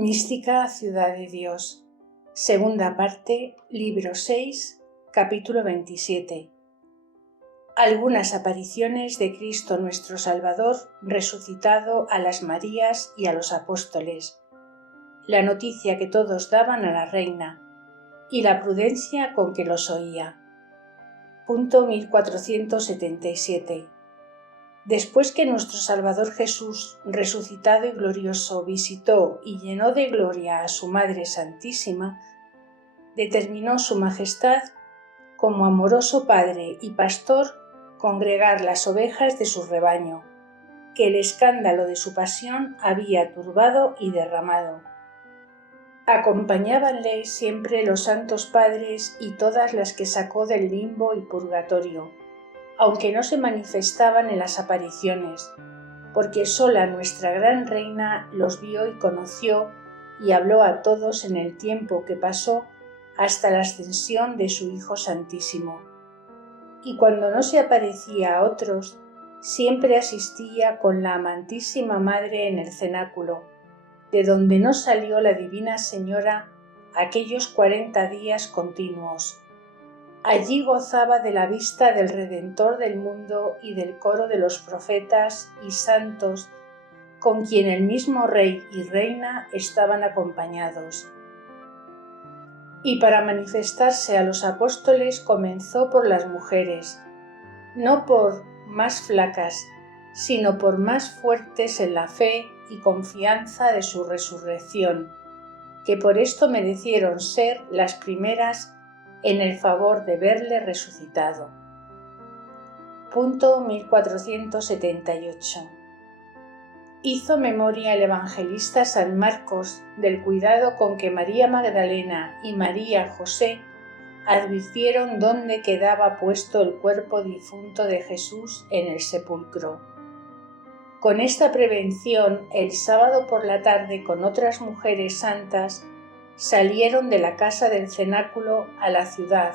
Mística Ciudad de Dios. Segunda parte, libro 6, capítulo 27. Algunas apariciones de Cristo nuestro Salvador resucitado a las Marías y a los apóstoles. La noticia que todos daban a la reina y la prudencia con que los oía. Punto 1477. Después que nuestro Salvador Jesús, resucitado y glorioso, visitó y llenó de gloria a su Madre Santísima, determinó su Majestad, como amoroso Padre y Pastor, congregar las ovejas de su rebaño, que el escándalo de su pasión había turbado y derramado. Acompañábanle siempre los santos padres y todas las que sacó del limbo y purgatorio, aunque no se manifestaban en las apariciones, porque sola nuestra gran reina los vio y conoció y habló a todos en el tiempo que pasó hasta la ascensión de su Hijo Santísimo. Y cuando no se aparecía a otros, siempre asistía con la amantísima Madre en el cenáculo, de donde no salió la Divina Señora aquellos 40 días continuos. Allí gozaba de la vista del Redentor del mundo y del coro de los profetas y santos, con quien el mismo Rey y Reina estaban acompañados. Y para manifestarse a los apóstoles comenzó por las mujeres, no por más flacas, sino por más fuertes en la fe y confianza de su resurrección, que por esto merecieron ser las primeras en el favor de verle resucitado. Punto 1478. Hizo memoria el evangelista San Marcos del cuidado con que María Magdalena y María José advirtieron dónde quedaba puesto el cuerpo difunto de Jesús en el sepulcro. Con esta prevención, el sábado por la tarde con otras mujeres santas, salieron de la casa del cenáculo a la ciudad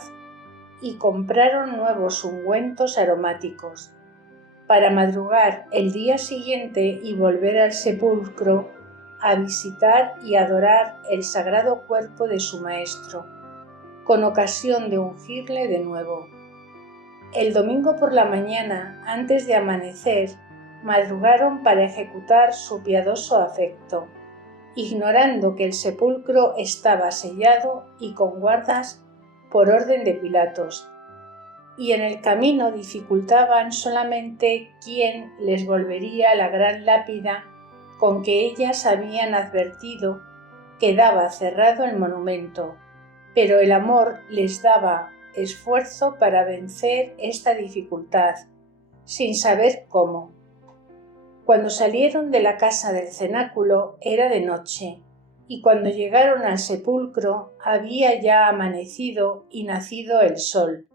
y compraron nuevos ungüentos aromáticos, para madrugar el día siguiente y volver al sepulcro a visitar y adorar el sagrado cuerpo de su Maestro, con ocasión de ungirle de nuevo. El domingo por la mañana, antes de amanecer, madrugaron para ejecutar su piadoso afecto, ignorando que el sepulcro estaba sellado y con guardas por orden de Pilatos, y en el camino dificultaban solamente quién les volvería la gran lápida con que ellas habían advertido que daba cerrado el monumento, pero el amor les daba esfuerzo para vencer esta dificultad, sin saber cómo. Cuando salieron de la casa del cenáculo era de noche, y cuando llegaron al sepulcro había ya amanecido y nacido el sol,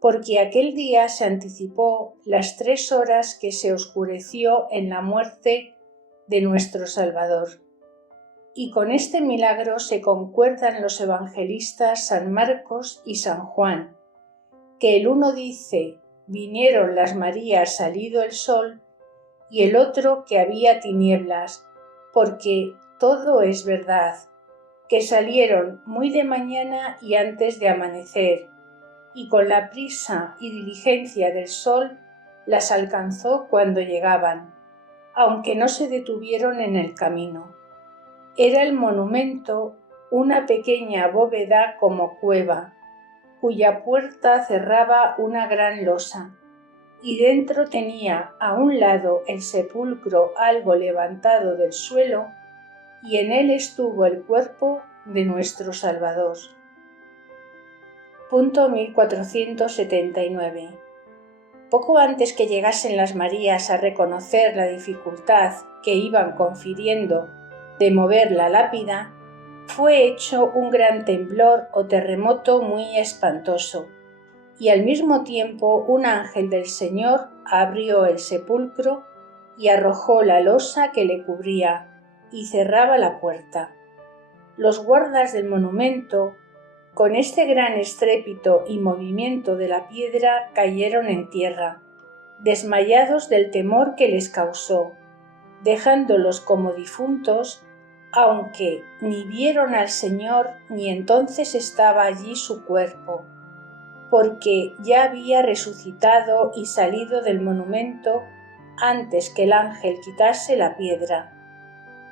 porque aquel día se anticipó las 3 horas que se oscureció en la muerte de nuestro Salvador. Y con este milagro se concuerdan los evangelistas San Marcos y San Juan, que el uno dice: vinieron las Marías salido el sol, y el otro que había tinieblas, porque todo es verdad, que salieron muy de mañana y antes de amanecer, y con la prisa y diligencia del sol las alcanzó cuando llegaban, aunque no se detuvieron en el camino. Era el monumento una pequeña bóveda como cueva, cuya puerta cerraba una gran losa, y dentro tenía a un lado el sepulcro algo levantado del suelo, y en él estuvo el cuerpo de nuestro Salvador. Punto 1479. Poco antes que llegasen las Marías a reconocer la dificultad que iban confiriendo de mover la lápida, fue hecho un gran temblor o terremoto muy espantoso, y al mismo tiempo un ángel del Señor abrió el sepulcro y arrojó la losa que le cubría y cerraba la puerta. Los guardas del monumento, con este gran estrépito y movimiento de la piedra, cayeron en tierra, desmayados del temor que les causó, dejándolos como difuntos, aunque ni vieron al Señor ni entonces estaba allí su cuerpo, porque ya había resucitado y salido del monumento antes que el ángel quitase la piedra.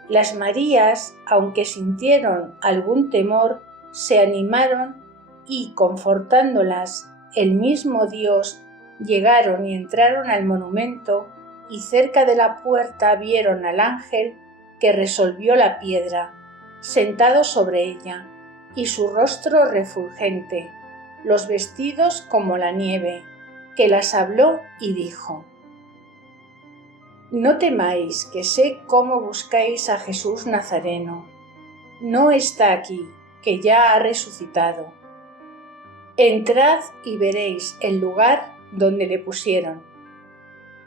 Las Marías, aunque sintieron algún temor, se animaron y, confortándolas el mismo Dios, llegaron y entraron al monumento, y cerca de la puerta vieron al ángel que resolvió la piedra, sentado sobre ella, y su rostro refulgente, los vestidos como la nieve, que las habló y dijo: No temáis, que sé cómo buscáis a Jesús Nazareno. No está aquí, que ya ha resucitado. Entrad y veréis el lugar donde le pusieron.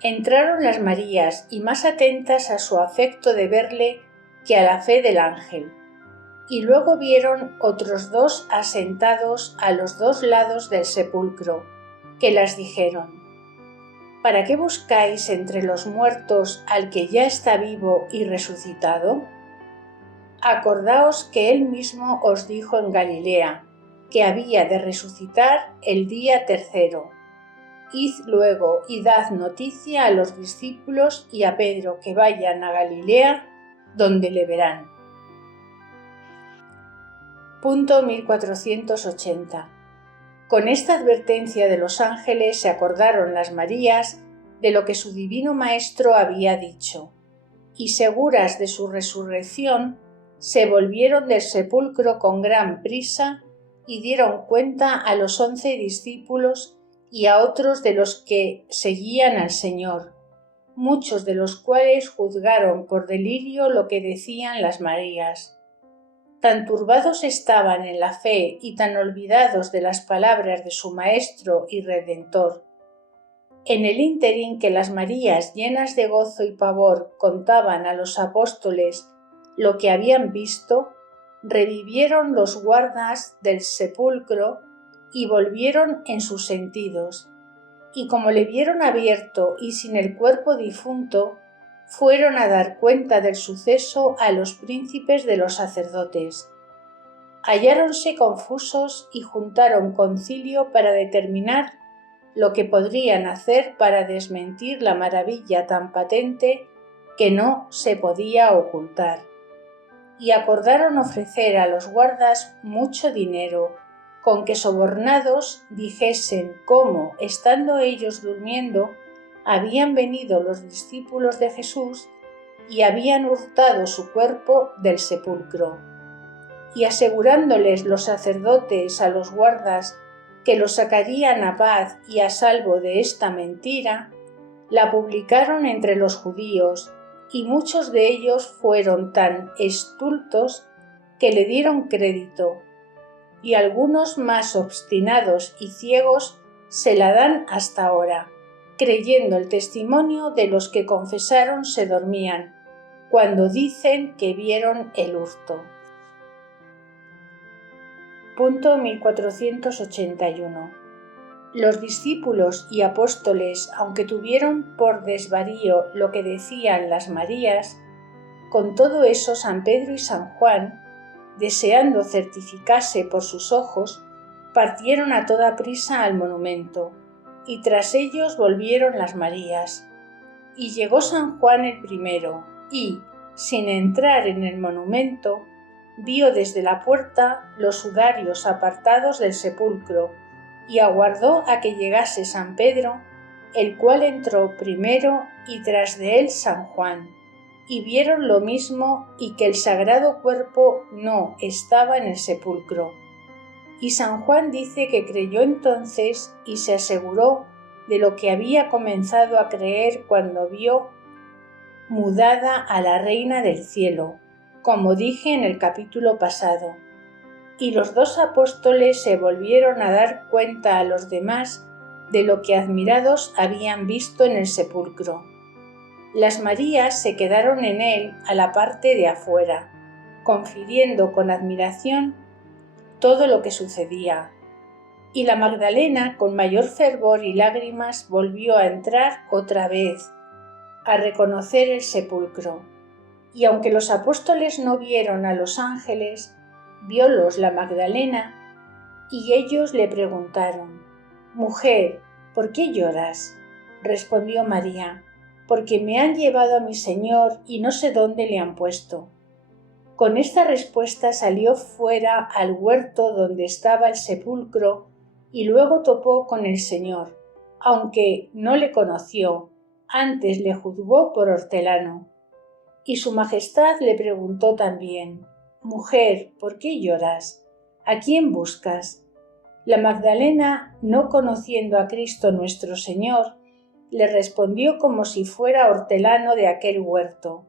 Entraron las Marías, y más atentas a su afecto de verle que a la fe del ángel. Y luego vieron otros dos asentados a los dos lados del sepulcro, que las dijeron: ¿Para qué buscáis entre los muertos al que ya está vivo y resucitado? Acordaos que él mismo os dijo en Galilea que había de resucitar el día tercero. Id luego y dad noticia a los discípulos y a Pedro que vayan a Galilea, donde le verán. Punto 1480. Con esta advertencia de los ángeles se acordaron las Marías de lo que su divino Maestro había dicho, y seguras de su resurrección, se volvieron del sepulcro con gran prisa y dieron cuenta a los 11 discípulos y a otros de los que seguían al Señor, muchos de los cuales juzgaron por delirio lo que decían las Marías. Tan turbados estaban en la fe y tan olvidados de las palabras de su Maestro y Redentor. En el ínterin que las Marías, llenas de gozo y pavor, contaban a los apóstoles lo que habían visto, revivieron los guardas del sepulcro y volvieron en sus sentidos, y como le vieron abierto y sin el cuerpo difunto, fueron a dar cuenta del suceso a los príncipes de los sacerdotes. Halláronse confusos y juntaron concilio para determinar lo que podrían hacer para desmentir la maravilla tan patente que no se podía ocultar. Y acordaron ofrecer a los guardas mucho dinero, con que sobornados dijesen cómo, estando ellos durmiendo, habían venido los discípulos de Jesús y habían hurtado su cuerpo del sepulcro. Y asegurándoles los sacerdotes a los guardas que los sacarían a paz y a salvo de esta mentira, la publicaron entre los judíos, y muchos de ellos fueron tan estultos que le dieron crédito, y algunos más obstinados y ciegos se la dan hasta ahora, creyendo el testimonio de los que confesaron se dormían, cuando dicen que vieron el hurto. Punto 1481. Los discípulos y apóstoles, aunque tuvieron por desvarío lo que decían las Marías, con todo eso San Pedro y San Juan, deseando certificase por sus ojos, partieron a toda prisa al monumento, y tras ellos volvieron las Marías. Y llegó San Juan el primero, y, sin entrar en el monumento, vio desde la puerta los sudarios apartados del sepulcro, y aguardó a que llegase San Pedro, el cual entró primero y tras de él San Juan, y vieron lo mismo y que el sagrado cuerpo no estaba en el sepulcro. Y San Juan dice que creyó entonces y se aseguró de lo que había comenzado a creer cuando vio mudada a la Reina del Cielo, como dije en el capítulo pasado. Y los dos apóstoles se volvieron a dar cuenta a los demás de lo que admirados habían visto en el sepulcro. Las Marías se quedaron en él a la parte de afuera, confiriendo con admiración todo lo que sucedía. Y la Magdalena, con mayor fervor y lágrimas, volvió a entrar otra vez, a reconocer el sepulcro. y aunque los apóstoles no vieron a los ángeles, viólos la Magdalena, y ellos le preguntaron: «Mujer, ¿por qué lloras?». Respondió María: «Porque me han llevado a mi Señor y no sé dónde le han puesto». Con esta respuesta salió fuera al huerto donde estaba el sepulcro y luego topó con el Señor, aunque no le conoció, antes le juzgó por hortelano. Y su majestad le preguntó también: «Mujer, ¿por qué lloras? ¿A quién buscas?». La Magdalena, no conociendo a Cristo nuestro Señor, le respondió como si fuera hortelano de aquel huerto,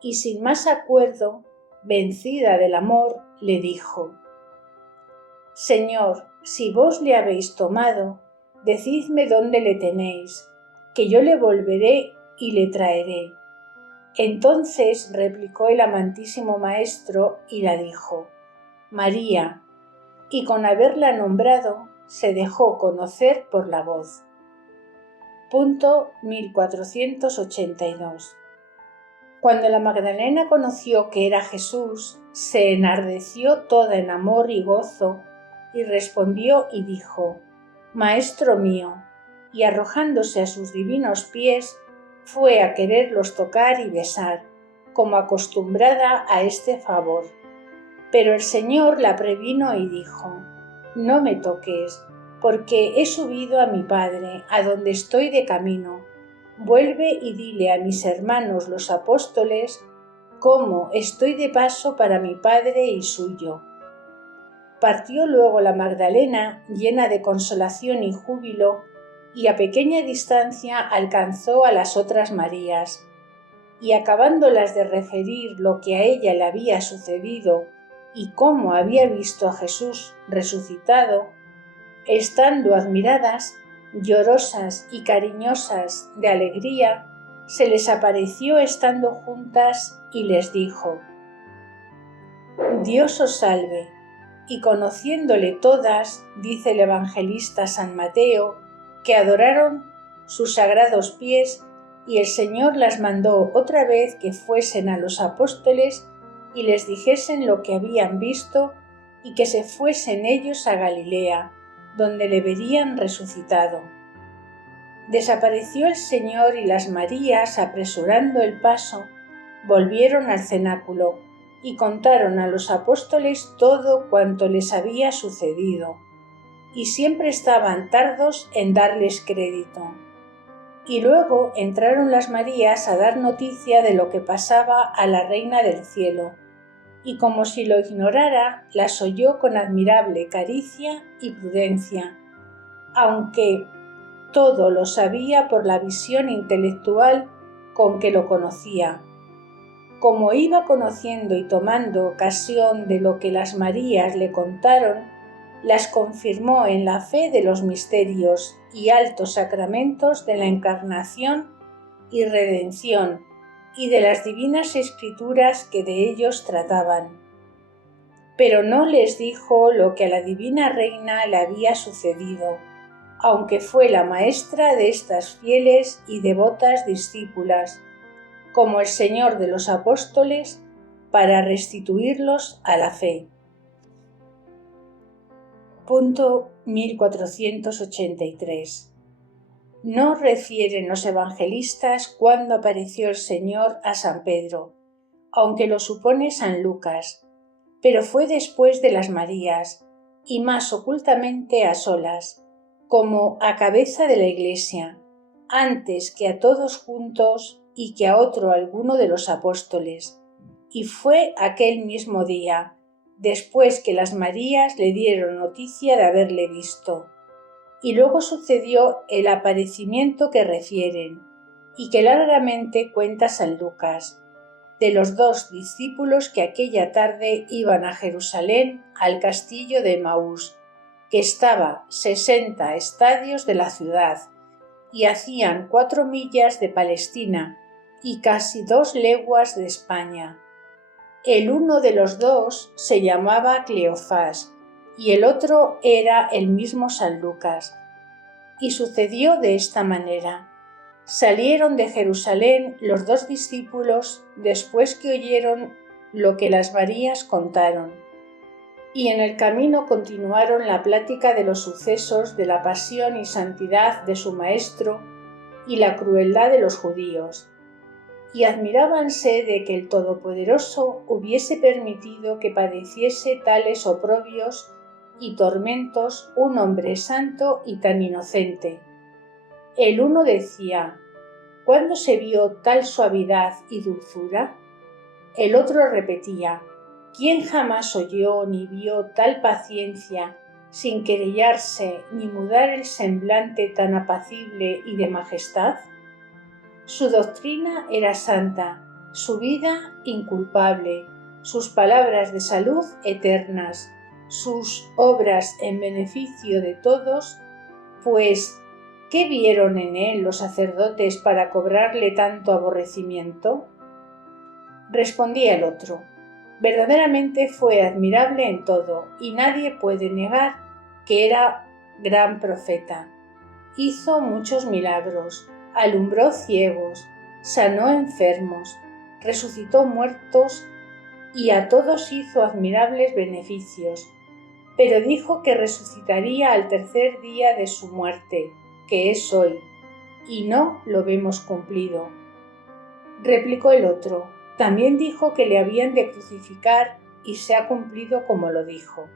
y sin más acuerdo, vencida del amor, le dijo: «Señor, si vos le habéis tomado, decidme dónde le tenéis, que yo le volveré y le traeré». Entonces replicó el amantísimo Maestro y la dijo: «María», y con haberla nombrado, se dejó conocer por la voz. Punto 1482. Cuando la Magdalena conoció que era Jesús, se enardeció toda en amor y gozo, y respondió y dijo: «Maestro mío», y arrojándose a sus divinos pies, fue a quererlos tocar y besar, como acostumbrada a este favor. Pero el Señor la previno y dijo: «No me toques, porque he subido a mi Padre, a donde estoy de camino. Vuelve y dile a mis hermanos los apóstoles cómo estoy de paso para mi Padre y suyo». Partió luego la Magdalena, llena de consolación y júbilo, y a pequeña distancia alcanzó a las otras Marías, y acabándolas de referir lo que a ella le había sucedido y cómo había visto a Jesús resucitado, estando admiradas, llorosas y cariñosas de alegría, se les apareció estando juntas y les dijo: «Dios os salve». Y conociéndole todas, dice el evangelista San Mateo, que adoraron sus sagrados pies, y el Señor las mandó otra vez que fuesen a los apóstoles y les dijesen lo que habían visto, y que se fuesen ellos a Galilea, donde le verían resucitado. Desapareció el Señor y las Marías, apresurando el paso, volvieron al cenáculo y contaron a los apóstoles todo cuanto les había sucedido, y siempre estaban tardos en darles crédito. Y luego entraron las Marías a dar noticia de lo que pasaba a la Reina del Cielo, y como si lo ignorara, las oyó con admirable caricia y prudencia, aunque todo lo sabía por la visión intelectual con que lo conocía. Como iba conociendo y tomando ocasión de lo que las Marías le contaron, las confirmó en la fe de los misterios y altos sacramentos de la encarnación y redención y de las divinas escrituras que de ellos trataban. Pero no les dijo lo que a la divina reina le había sucedido, aunque fue la maestra de estas fieles y devotas discípulas, como el Señor de los apóstoles, para restituirlos a la fe. Punto 1483. No refieren los evangelistas cuándo apareció el Señor a San Pedro, aunque lo supone San Lucas, pero fue después de las Marías, y más ocultamente a solas, como a cabeza de la Iglesia, antes que a todos juntos y que a otro alguno de los apóstoles, y fue aquel mismo día, después que las Marías le dieron noticia de haberle visto. Y luego sucedió el aparecimiento que refieren, y que largamente cuenta San Lucas, de los 2 discípulos que aquella tarde iban a Jerusalén al castillo de Emaús, que estaba 60 estadios de la ciudad, y hacían 4 millas de Palestina y casi 2 leguas de España. El uno de los 2 se llamaba Cleofás y el otro era el mismo San Lucas. Y sucedió de esta manera. Salieron de Jerusalén los 2 discípulos después que oyeron lo que las Marías contaron, y en el camino continuaron la plática de los sucesos de la pasión y santidad de su Maestro y la crueldad de los judíos, y admirábanse de que el Todopoderoso hubiese permitido que padeciese tales oprobios y tormentos un hombre santo y tan inocente. El uno decía: ¿cuándo se vio tal suavidad y dulzura? El otro repetía: ¿quién jamás oyó ni vio tal paciencia sin querellarse ni mudar el semblante tan apacible y de majestad? Su doctrina era santa, su vida inculpable, sus palabras de salud eternas, sus obras en beneficio de todos, pues ¿qué vieron en él los sacerdotes para cobrarle tanto aborrecimiento? Respondía el otro: verdaderamente fue admirable en todo, y nadie puede negar que era gran profeta. Hizo muchos milagros, alumbró ciegos, sanó enfermos, resucitó muertos y a todos hizo admirables beneficios, pero dijo que resucitaría al 3er día de su muerte, que es hoy, y no lo vemos cumplido. Replicó el otro: también dijo que le habían de crucificar y se ha cumplido como lo dijo.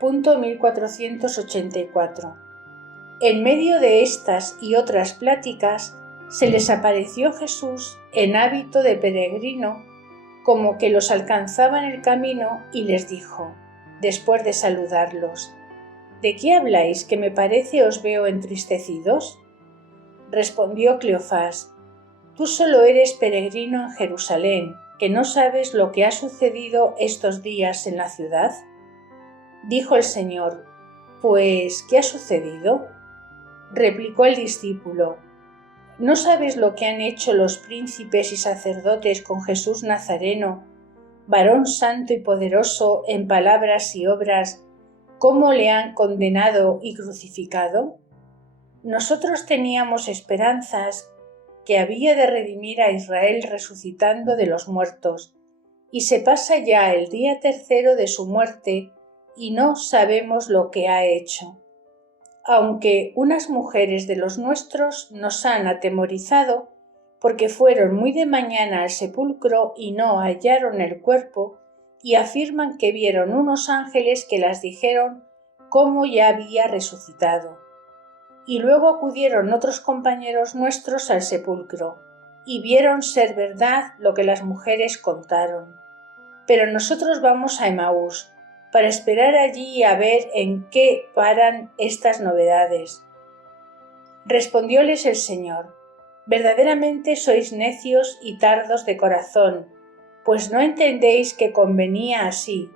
Punto 1484. En medio de estas y otras pláticas se les apareció Jesús en hábito de peregrino, como que los alcanzaba en el camino, y les dijo, después de saludarlos: ¿de qué habláis, que me parece os veo entristecidos? Respondió Cleofás: tú solo eres peregrino en Jerusalén, que no sabes lo que ha sucedido estos días en la ciudad. Dijo el Señor: pues, ¿qué ha sucedido? Replicó el discípulo: ¿no sabes lo que han hecho los príncipes y sacerdotes con Jesús Nazareno, varón santo y poderoso en palabras y obras, cómo le han condenado y crucificado? Nosotros teníamos esperanzas que había de redimir a Israel resucitando de los muertos, y se pasa ya el día 3 de su muerte y no sabemos lo que ha hecho. Aunque unas mujeres de los nuestros nos han atemorizado, porque fueron muy de mañana al sepulcro y no hallaron el cuerpo, y afirman que vieron unos ángeles que las dijeron cómo ya había resucitado. Y luego acudieron otros compañeros nuestros al sepulcro, y vieron ser verdad lo que las mujeres contaron. Pero nosotros vamos a Emaús, para esperar allí a ver en qué paran estas novedades. Respondióles el Señor: verdaderamente sois necios y tardos de corazón, pues no entendéis que convenía así,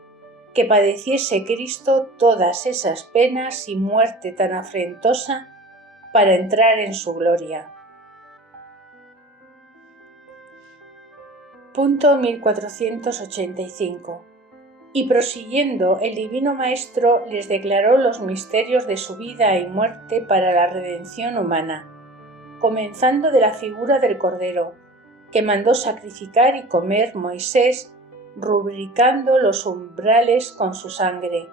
que padeciese Cristo todas esas penas y muerte tan afrentosa para entrar en su gloria. Punto 1485. Y prosiguiendo, el Divino Maestro les declaró los misterios de su vida y muerte para la redención humana, comenzando de la figura del Cordero, que mandó sacrificar y comer Moisés, rubricando los umbrales con su sangre,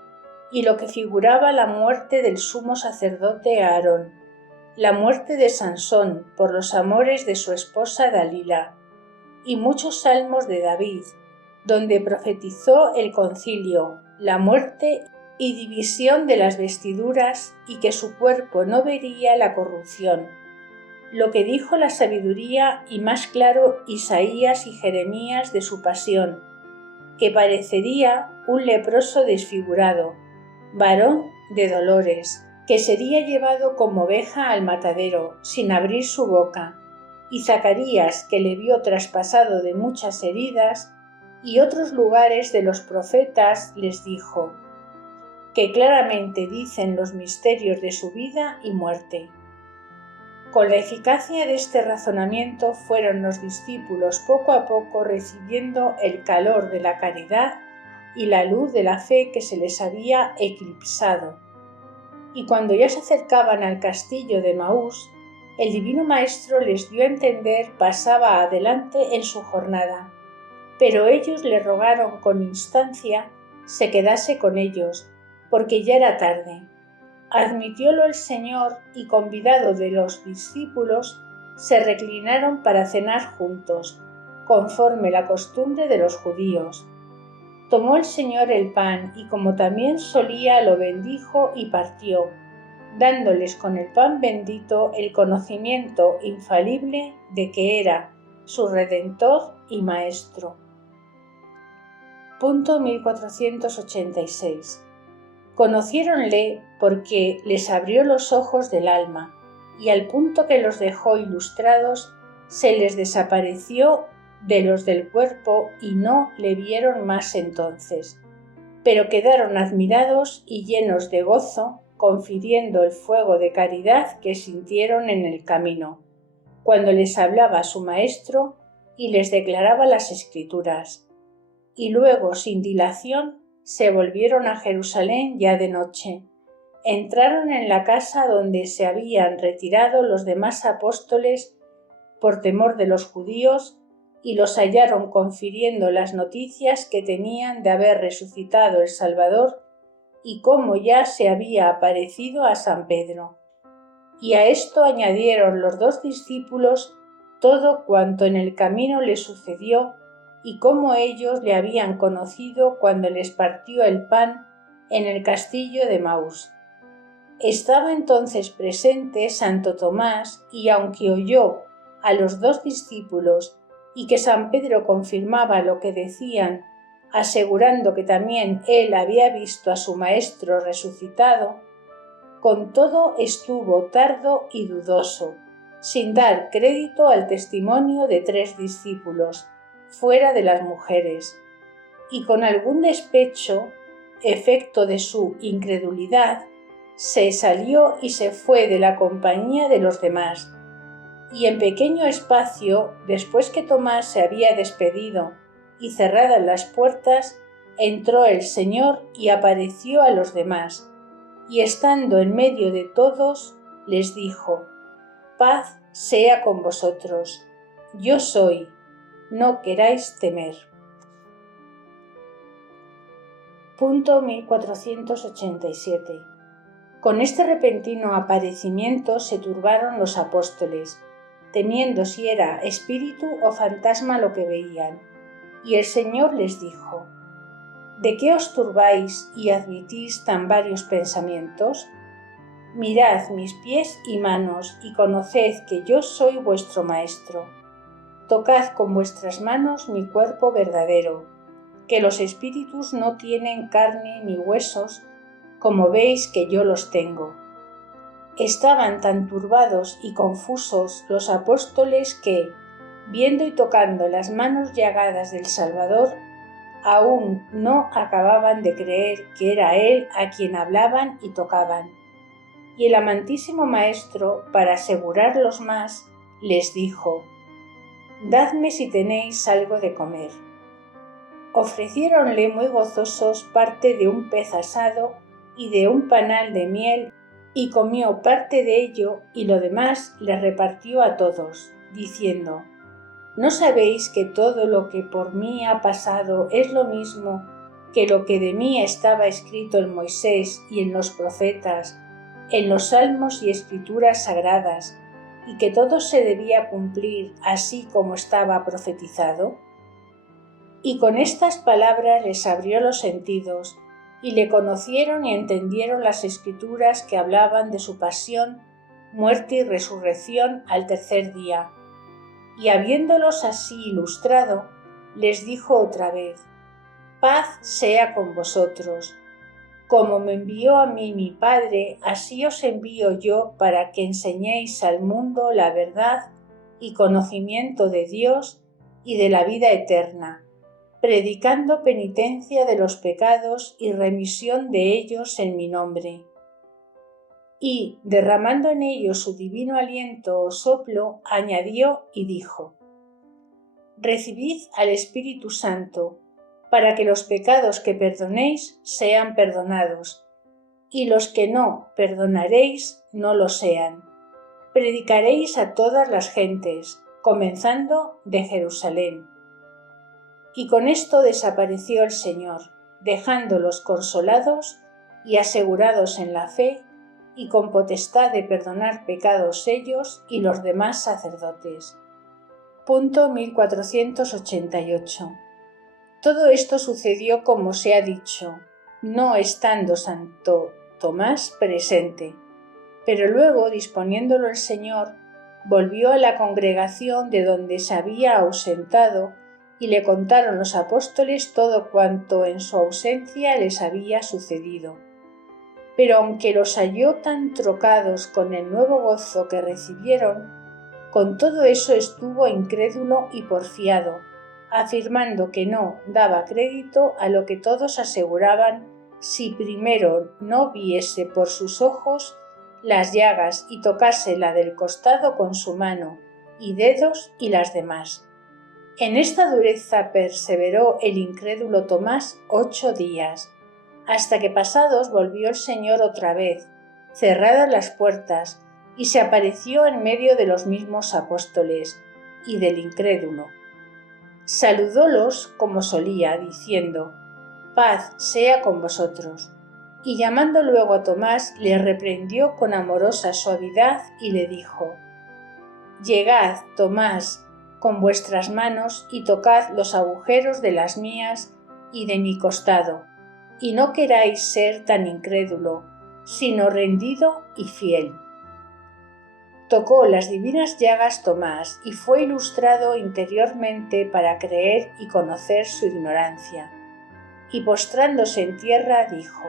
y lo que figuraba la muerte del sumo sacerdote Aarón, la muerte de Sansón por los amores de su esposa Dalila, y muchos salmos de David, donde profetizó el concilio, la muerte y división de las vestiduras, y que su cuerpo no vería la corrupción, lo que dijo la sabiduría y más claro Isaías y Jeremías de su pasión, que parecería un leproso desfigurado, varón de dolores, que sería llevado como oveja al matadero, sin abrir su boca, y Zacarías, que le vio traspasado de muchas heridas, y otros lugares de los profetas les dijo, que claramente dicen los misterios de su vida y muerte. Con la eficacia de este razonamiento fueron los discípulos poco a poco recibiendo el calor de la caridad y la luz de la fe que se les había eclipsado, y cuando ya se acercaban al castillo de Maús, el Divino Maestro les dio a entender pasaba adelante en su jornada, pero ellos le rogaron con instancia se quedase con ellos, porque ya era tarde. Admitiólo el Señor y convidado de los discípulos, se reclinaron para cenar juntos, conforme la costumbre de los judíos. Tomó el Señor el pan y como también solía lo bendijo y partió, dándoles con el pan bendito el conocimiento infalible de que era su Redentor y Maestro. Punto 1486. Conociéronle porque les abrió los ojos del alma, y al punto que los dejó ilustrados, se les desapareció de los del cuerpo y no le vieron más entonces, pero quedaron admirados y llenos de gozo, confiriendo el fuego de caridad que sintieron en el camino, cuando les hablaba su maestro y les declaraba las Escrituras. Y luego, sin dilación, se volvieron a Jerusalén ya de noche. Entraron en la casa donde se habían retirado los demás apóstoles por temor de los judíos, y los hallaron confiriendo las noticias que tenían de haber resucitado el Salvador y cómo ya se había aparecido a San Pedro. Y a esto añadieron los 2 discípulos todo cuanto en el camino le sucedió y cómo ellos le habían conocido cuando les partió el pan en el castillo de Maús. Estaba entonces presente Santo Tomás y aunque oyó a los 2 discípulos y que San Pedro confirmaba lo que decían, asegurando que también él había visto a su maestro resucitado, con todo estuvo tardo y dudoso, sin dar crédito al testimonio de 3 discípulos, fuera de las mujeres, y con algún despecho, efecto de su incredulidad, se salió y se fue de la compañía de los demás, y en pequeño espacio, después que Tomás se había despedido y cerradas las puertas, entró el Señor y apareció a los demás, y estando en medio de todos, les dijo: «Paz sea con vosotros, yo soy, no queráis temer». Punto 1487. Con este repentino aparecimiento se turbaron los apóstoles, temiendo si era espíritu o fantasma lo que veían, y el Señor les dijo: ¿De qué os turbáis y admitís tan varios pensamientos? Mirad mis pies y manos y conoced que yo soy vuestro Maestro. Tocad con vuestras manos mi cuerpo verdadero, que los espíritus no tienen carne ni huesos, como veis que yo los tengo. Estaban tan turbados y confusos los apóstoles que, viendo y tocando las manos llagadas del Salvador, aún no acababan de creer que era Él a quien hablaban y tocaban. Y el amantísimo Maestro, para asegurarlos más, les dijo: «Dadme si tenéis algo de comer». Ofreciéronle muy gozosos parte de un pez asado y de un panal de miel, y comió parte de ello y lo demás le repartió a todos, diciendo: ¿No sabéis que todo lo que por mí ha pasado es lo mismo que lo que de mí estaba escrito en Moisés y en los profetas, en los salmos y escrituras sagradas, y que todo se debía cumplir así como estaba profetizado? Y con estas palabras les abrió los sentidos, y le conocieron y entendieron las escrituras que hablaban de su pasión, muerte y resurrección al tercer día. Y habiéndolos así ilustrado, les dijo otra vez: «Paz sea con vosotros. Como me envió a mí mi Padre, así os envío yo para que enseñéis al mundo la verdad y conocimiento de Dios y de la vida eterna, predicando penitencia de los pecados y remisión de ellos en mi nombre». Y, derramando en ellos su divino aliento o soplo, añadió y dijo: «Recibid al Espíritu Santo, para que los pecados que perdonéis sean perdonados, y los que no perdonaréis no lo sean. Predicaréis a todas las gentes, comenzando de Jerusalén. Y con esto desapareció el Señor, dejándolos consolados y asegurados en la fe, y con potestad de perdonar pecados ellos y los demás sacerdotes. Punto 1488. Todo esto sucedió como se ha dicho, no estando Santo Tomás presente. Pero luego, disponiéndolo el Señor, volvió a la congregación de donde se había ausentado y le contaron los apóstoles todo cuanto en su ausencia les había sucedido. Pero aunque los halló tan trocados con el nuevo gozo que recibieron, con todo eso estuvo incrédulo y porfiado, afirmando que no daba crédito a lo que todos aseguraban si primero no viese por sus ojos las llagas y tocase la del costado con su mano y dedos y las demás. En esta dureza perseveró el incrédulo Tomás 8 días, hasta que pasados volvió el Señor otra vez, cerradas las puertas, y se apareció en medio de los mismos apóstoles y del incrédulo. Saludólos como solía, diciendo: «Paz sea con vosotros». Y llamando luego a Tomás, le reprendió con amorosa suavidad y le dijo: «Llegad, Tomás, con vuestras manos y tocad los agujeros de las mías y de mi costado, y no queráis ser tan incrédulo, sino rendido y fiel». Tocó las divinas llagas Tomás y fue ilustrado interiormente para creer y conocer su ignorancia. Y postrándose en tierra dijo: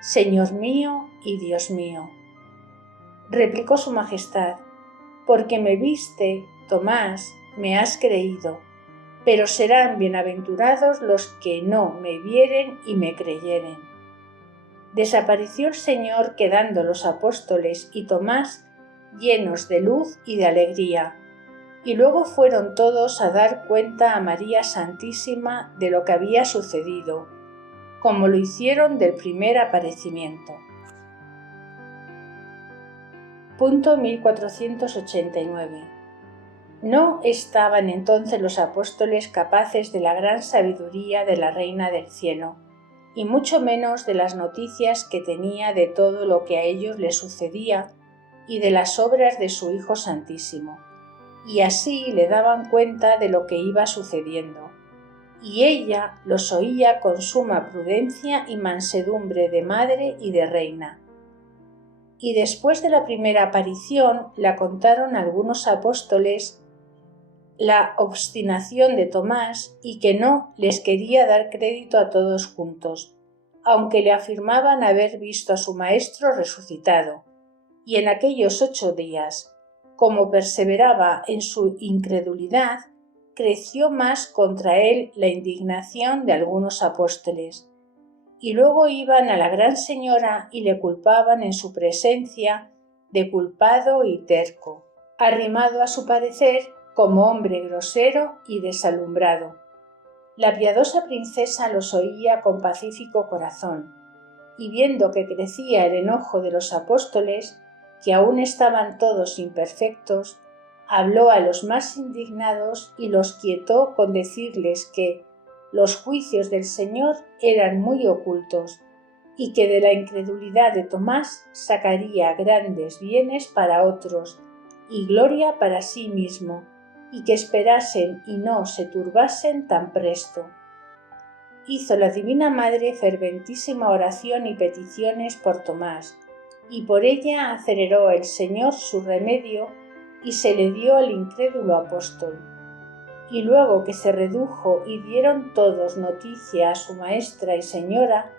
«Señor mío y Dios mío». Replicó su majestad: «Porque me viste, Tomás, me has creído, pero serán bienaventurados los que no me vieren y me creyeren». Desapareció el Señor, quedando los apóstoles y Tomás llenos de luz y de alegría, y luego fueron todos a dar cuenta a María Santísima de lo que había sucedido, como lo hicieron del primer aparecimiento. Punto 1489. No estaban entonces los apóstoles capaces de la gran sabiduría de la Reina del Cielo, y mucho menos de las noticias que tenía de todo lo que a ellos les sucedía y de las obras de su Hijo Santísimo, y así le daban cuenta de lo que iba sucediendo, y ella los oía con suma prudencia y mansedumbre de madre y de reina. Y después de la primera aparición la contaron algunos apóstoles la obstinación de Tomás y que no les quería dar crédito a todos juntos, aunque le afirmaban haber visto a su Maestro resucitado. Y en aquellos 8 días, como perseveraba en su incredulidad, creció más contra él la indignación de algunos apóstoles, y luego iban a la Gran Señora y le culpaban en su presencia de culpado y terco, arrimado a su parecer como hombre grosero y desalumbrado. La piadosa princesa los oía con pacífico corazón, y viendo que crecía el enojo de los apóstoles, que aún estaban todos imperfectos, habló a los más indignados y los quietó con decirles que los juicios del Señor eran muy ocultos y que de la incredulidad de Tomás sacaría grandes bienes para otros y gloria para sí mismo, y que esperasen y no se turbasen tan presto. Hizo la Divina Madre ferventísima oración y peticiones por Tomás, y por ella aceleró el Señor su remedio y se le dio al incrédulo apóstol. Y luego que se redujo y dieron todos noticia a su maestra y señora,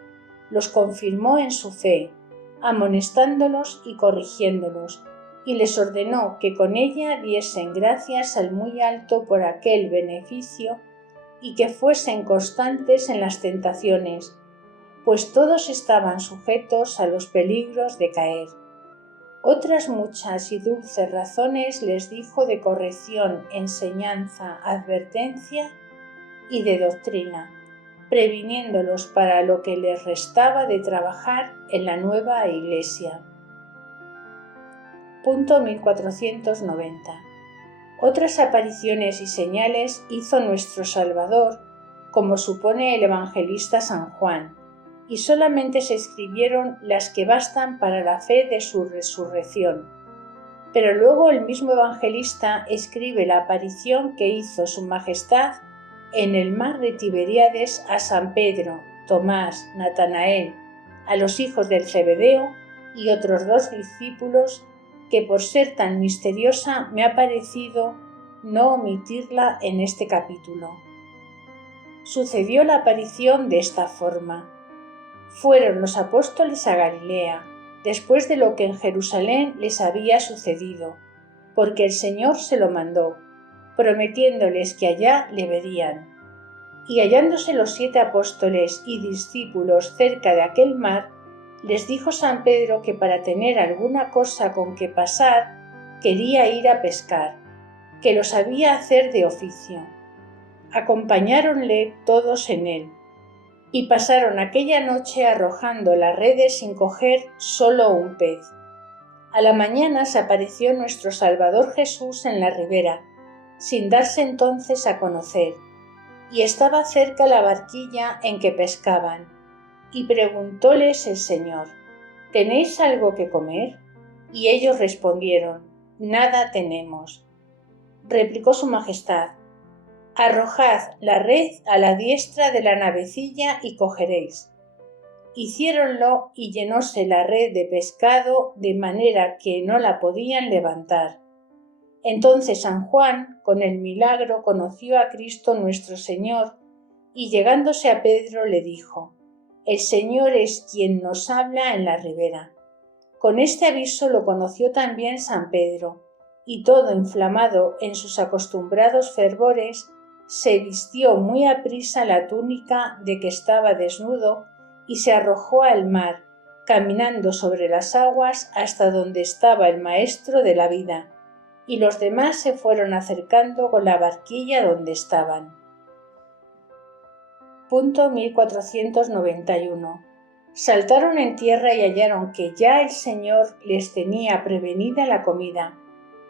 los confirmó en su fe, amonestándolos y corrigiéndolos, y les ordenó que con ella diesen gracias al muy alto por aquel beneficio y que fuesen constantes en las tentaciones, pues todos estaban sujetos a los peligros de caer. Otras muchas y dulces razones les dijo de corrección, enseñanza, advertencia y de doctrina, previniéndolos para lo que les restaba de trabajar en la nueva iglesia. Punto 1490. Otras apariciones y señales hizo nuestro Salvador, como supone el evangelista San Juan, y solamente se escribieron las que bastan para la fe de su resurrección. Pero luego el mismo evangelista escribe la aparición que hizo su Majestad en el mar de Tiberíades a San Pedro, Tomás, Natanael, a los hijos del Zebedeo y otros 2 discípulos, que por ser tan misteriosa me ha parecido no omitirla en este capítulo. Sucedió la aparición de esta forma. Fueron los apóstoles a Galilea, después de lo que en Jerusalén les había sucedido, porque el Señor se lo mandó, prometiéndoles que allá le verían. Y hallándose los 7 apóstoles y discípulos cerca de aquel mar, les dijo San Pedro que para tener alguna cosa con que pasar, quería ir a pescar, que lo sabía hacer de oficio. Acompañáronle todos en él, y pasaron aquella noche arrojando las redes sin coger solo un pez. A la mañana se apareció nuestro Salvador Jesús en la ribera, sin darse entonces a conocer, y estaba cerca la barquilla en que pescaban, y preguntóles el Señor: ¿tenéis algo que comer? Y ellos respondieron: nada tenemos. Replicó su Majestad: arrojad la red a la diestra de la navecilla y cogeréis. Hiciéronlo y llenóse la red de pescado de manera que no la podían levantar. Entonces San Juan, con el milagro, conoció a Cristo nuestro Señor, y llegándose a Pedro le dijo: el Señor es quien nos habla en la ribera. Con este aviso lo conoció también San Pedro, y todo inflamado en sus acostumbrados fervores, se vistió muy aprisa la túnica de que estaba desnudo y se arrojó al mar, caminando sobre las aguas hasta donde estaba el Maestro de la vida, y los demás se fueron acercando con la barquilla donde estaban. Punto 1491. Saltaron en tierra y hallaron que ya el Señor les tenía prevenida la comida,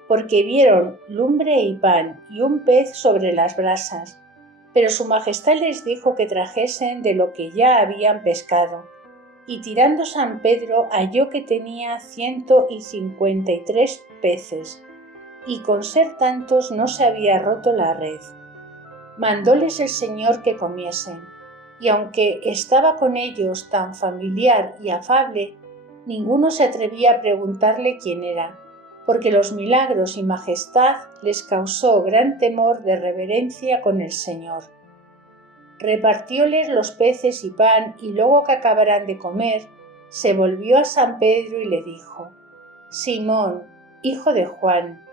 porque vieron lumbre y pan y un pez sobre las brasas, pero su Majestad les dijo que trajesen de lo que ya habían pescado, y tirando San Pedro halló que tenía 153 peces, y con ser tantos no se había roto la red. Mandóles el Señor que comiesen, y aunque estaba con ellos tan familiar y afable, ninguno se atrevía a preguntarle quién era, porque los milagros y majestad les causó gran temor de reverencia con el Señor. Repartióles los peces y pan, y luego que acabaran de comer, se volvió a San Pedro y le dijo: Simón, hijo de Juan,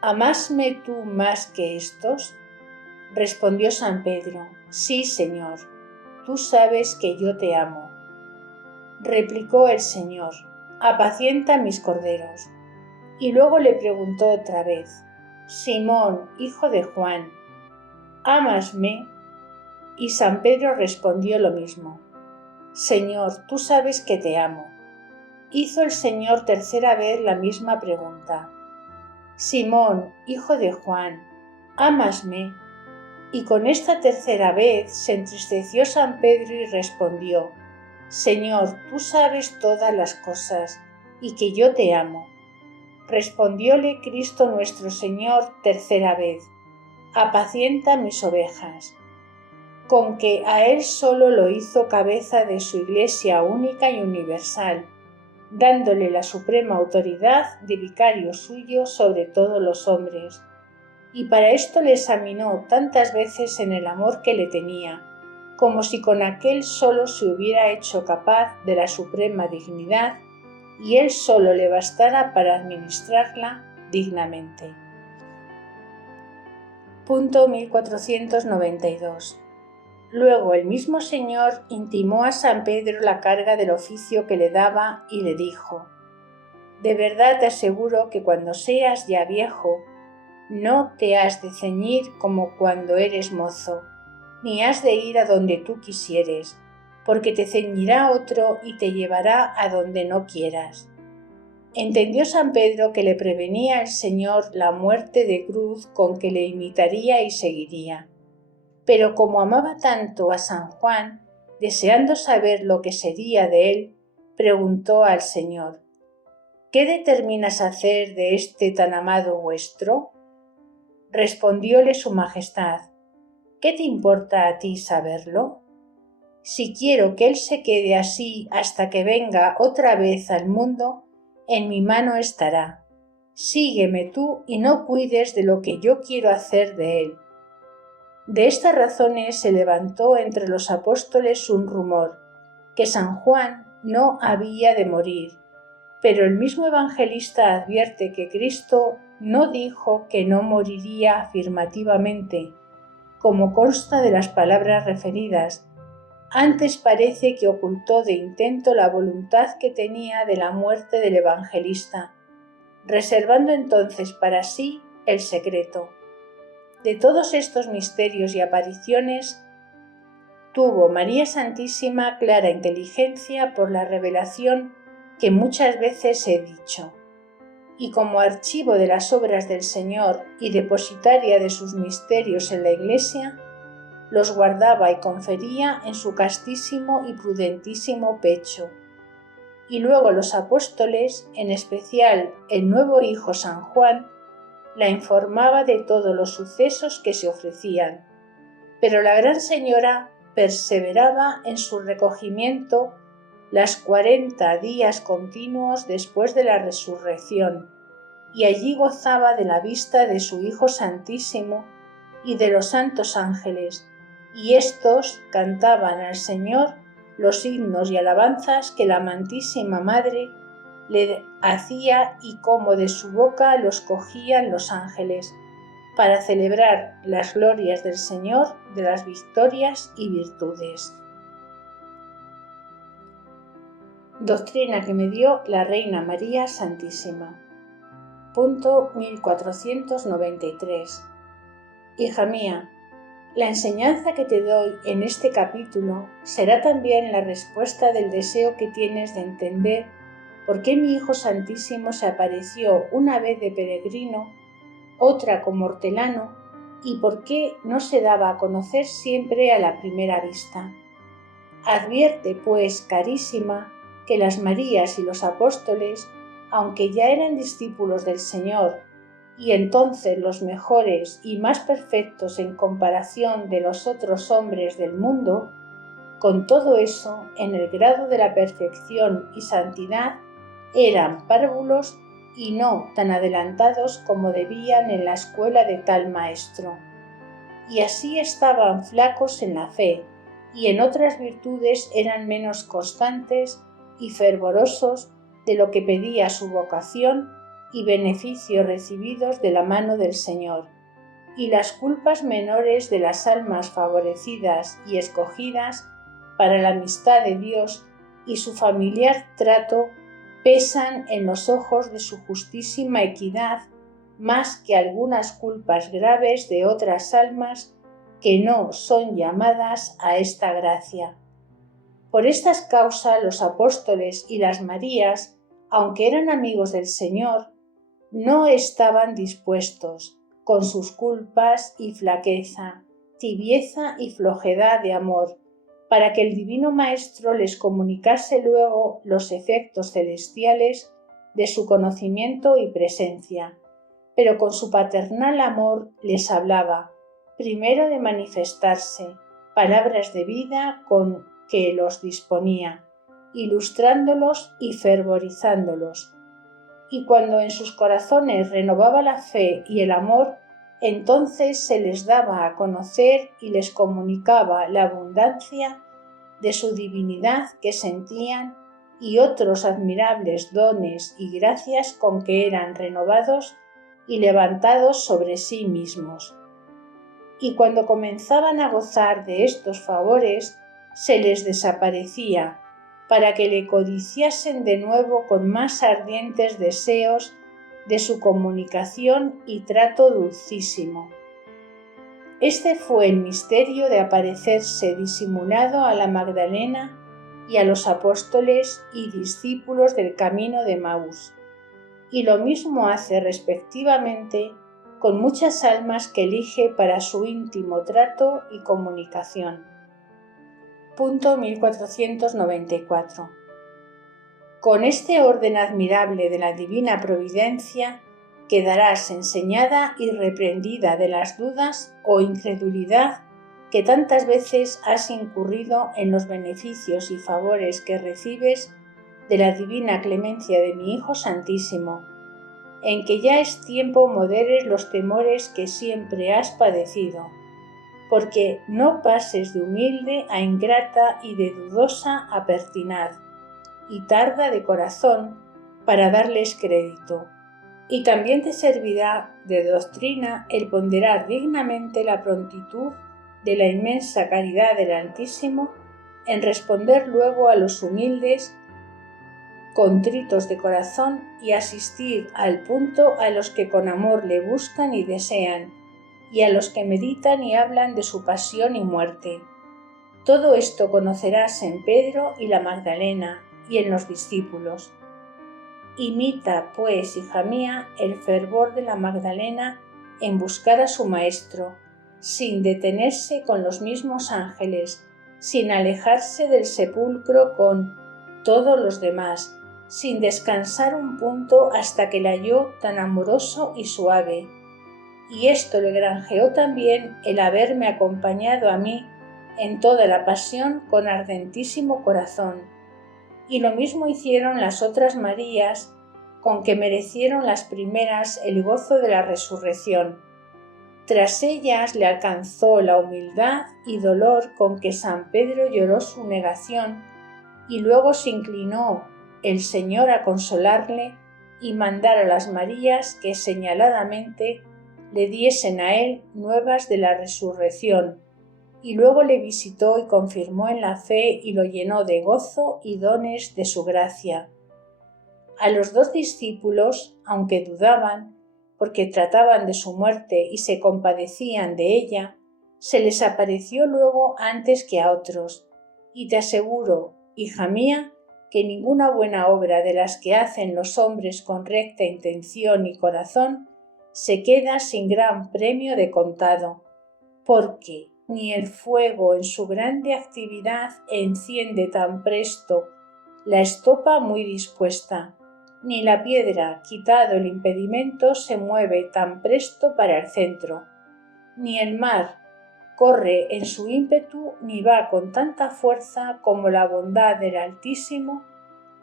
¿amásme tú más que estos? Respondió San Pedro: sí, Señor, tú sabes que yo te amo. Replicó el Señor: apacienta mis corderos. Y luego le preguntó otra vez: Simón, hijo de Juan, ¿ámasme? Y San Pedro respondió lo mismo: Señor, tú sabes que te amo. Hizo el Señor tercera vez la misma pregunta: Simón, hijo de Juan, ¿ámasme? Y con esta tercera vez se entristeció San Pedro y respondió: Señor, tú sabes todas las cosas, y que yo te amo. Respondióle Cristo nuestro Señor tercera vez: apacienta mis ovejas. Con que a él solo lo hizo cabeza de su Iglesia única y universal, dándole la suprema autoridad de vicario suyo sobre todos los hombres, y para esto le examinó tantas veces en el amor que le tenía, como si con aquel solo se hubiera hecho capaz de la suprema dignidad, y él solo le bastara para administrarla dignamente. Punto 1492. Luego el mismo Señor intimó a San Pedro la carga del oficio que le daba y le dijo: de verdad te aseguro que cuando seas ya viejo, no te has de ceñir como cuando eres mozo, ni has de ir a donde tú quisieres, porque te ceñirá otro y te llevará a donde no quieras. Entendió San Pedro que le prevenía el Señor la muerte de cruz con que le imitaría y seguiría. Pero como amaba tanto a San Juan, deseando saber lo que sería de él, preguntó al Señor: ¿Qué determinas hacer de este tan amado vuestro? Respondióle su Majestad: ¿Qué te importa a ti saberlo? Si quiero que él se quede así hasta que venga otra vez al mundo, en mi mano estará. Sígueme tú y no cuides de lo que yo quiero hacer de él. De estas razones se levantó entre los apóstoles un rumor, que San Juan no había de morir, pero el mismo evangelista advierte que Cristo no dijo que no moriría afirmativamente, como consta de las palabras referidas. Antes parece que ocultó de intento la voluntad que tenía de la muerte del evangelista, reservando entonces para sí el secreto. De todos estos misterios y apariciones tuvo María Santísima clara inteligencia por la revelación que muchas veces he dicho, y como archivo de las obras del Señor y depositaria de sus misterios en la Iglesia, los guardaba y confería en su castísimo y prudentísimo pecho. Y luego los apóstoles, en especial el nuevo hijo San Juan, la informaba de todos los sucesos que se ofrecían, pero la Gran Señora perseveraba en su recogimiento las 40 días continuos después de la resurrección, y allí gozaba de la vista de su Hijo Santísimo y de los santos ángeles, y éstos cantaban al Señor los himnos y alabanzas que la amantísima Madre le hacía y como de su boca los cogían los ángeles, para celebrar las glorias del Señor, de las victorias y virtudes. Doctrina que me dio la Reina María Santísima. Punto 1493. Hija mía, la enseñanza que te doy en este capítulo será también la respuesta del deseo que tienes de entender por qué mi Hijo Santísimo se apareció una vez de peregrino, otra como hortelano, y por qué no se daba a conocer siempre a la primera vista. Advierte, pues, carísima, que las Marías y los apóstoles, aunque ya eran discípulos del Señor, y entonces los mejores y más perfectos en comparación de los otros hombres del mundo, con todo eso, en el grado de la perfección y santidad, eran párvulos y no tan adelantados como debían en la escuela de tal maestro. Y así estaban flacos en la fe, y en otras virtudes eran menos constantes y fervorosos de lo que pedía su vocación y beneficios recibidos de la mano del Señor, y las culpas menores de las almas favorecidas y escogidas para la amistad de Dios y su familiar trato pesan en los ojos de su justísima equidad más que algunas culpas graves de otras almas que no son llamadas a esta gracia. Por estas causas los apóstoles y las Marías, aunque eran amigos del Señor, no estaban dispuestos, con sus culpas y flaqueza, tibieza y flojedad de amor, para que el Divino Maestro les comunicase luego los efectos celestiales de su conocimiento y presencia, pero con su paternal amor les hablaba, primero de manifestarse, palabras de vida con que los disponía, ilustrándolos y fervorizándolos. Y cuando en sus corazones renovaba la fe y el amor, entonces se les daba a conocer y les comunicaba la abundancia de su divinidad que sentían y otros admirables dones y gracias con que eran renovados y levantados sobre sí mismos. Y cuando comenzaban a gozar de estos favores, se les desaparecía, para que le codiciasen de nuevo con más ardientes deseos de su comunicación y trato dulcísimo. Este fue el misterio de aparecerse disimulado a la Magdalena y a los apóstoles y discípulos del camino de Emaús, y lo mismo hace respectivamente con muchas almas que elige para su íntimo trato y comunicación. Punto 1494. Con este orden admirable de la divina providencia quedarás enseñada y reprendida de las dudas o incredulidad que tantas veces has incurrido en los beneficios y favores que recibes de la divina clemencia de mi Hijo Santísimo, en que ya es tiempo moderes los temores que siempre has padecido, porque no pases de humilde a ingrata y de dudosa a pertinaz, y tarda de corazón para darles crédito. Y también te servirá de doctrina el ponderar dignamente la prontitud de la inmensa caridad del Altísimo en responder luego a los humildes contritos de corazón y asistir al punto a los que con amor le buscan y desean, y a los que meditan y hablan de su pasión y muerte. Todo esto conocerás en Pedro y la Magdalena y en los discípulos. Imita, pues, hija mía, el fervor de la Magdalena en buscar a su Maestro, sin detenerse con los mismos ángeles, sin alejarse del sepulcro con todos los demás, sin descansar un punto hasta que la halló tan amoroso y suave. Y esto le granjeó también el haberme acompañado a mí en toda la pasión con ardentísimo corazón. Y lo mismo hicieron las otras Marías, con que merecieron las primeras el gozo de la resurrección. Tras ellas le alcanzó la humildad y dolor con que San Pedro lloró su negación, y luego se inclinó el Señor a consolarle y mandar a las Marías que señaladamente le diesen a él nuevas de la resurrección, y luego le visitó y confirmó en la fe y lo llenó de gozo y dones de su gracia. A los dos discípulos, aunque dudaban, porque trataban de su muerte y se compadecían de ella, se les apareció luego antes que a otros, y te aseguro, hija mía, que ninguna buena obra de las que hacen los hombres con recta intención y corazón se queda sin gran premio de contado, porque ni el fuego en su grande actividad enciende tan presto la estopa muy dispuesta, ni la piedra, quitado el impedimento, se mueve tan presto para el centro, ni el mar corre en su ímpetu ni va con tanta fuerza como la bondad del Altísimo,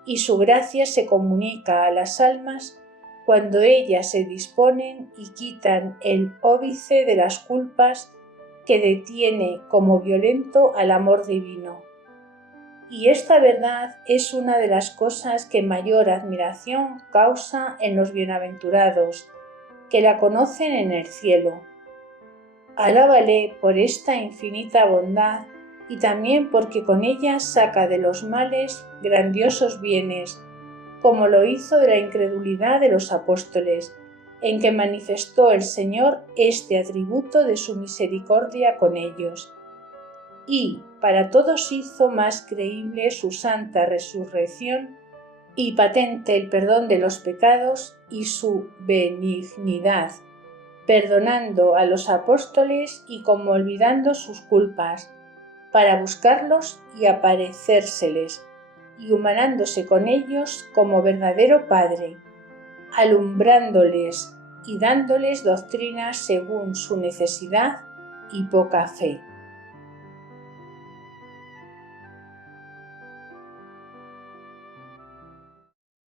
y su gracia se comunica a las almas cuando ellas se disponen y quitan el óbice de las culpas que detiene como violento al amor divino. Y esta verdad es una de las cosas que mayor admiración causa en los bienaventurados, que la conocen en el cielo. Alábale por esta infinita bondad y también porque con ella saca de los males grandiosos bienes, como lo hizo de la incredulidad de los apóstoles, en que manifestó el Señor este atributo de su misericordia con ellos. Y para todos hizo más creíble su santa resurrección y patente el perdón de los pecados y su benignidad, perdonando a los apóstoles y como olvidando sus culpas, para buscarlos y aparecérseles, y humanándose con ellos como verdadero Padre, alumbrándoles y dándoles doctrinas según su necesidad y poca fe.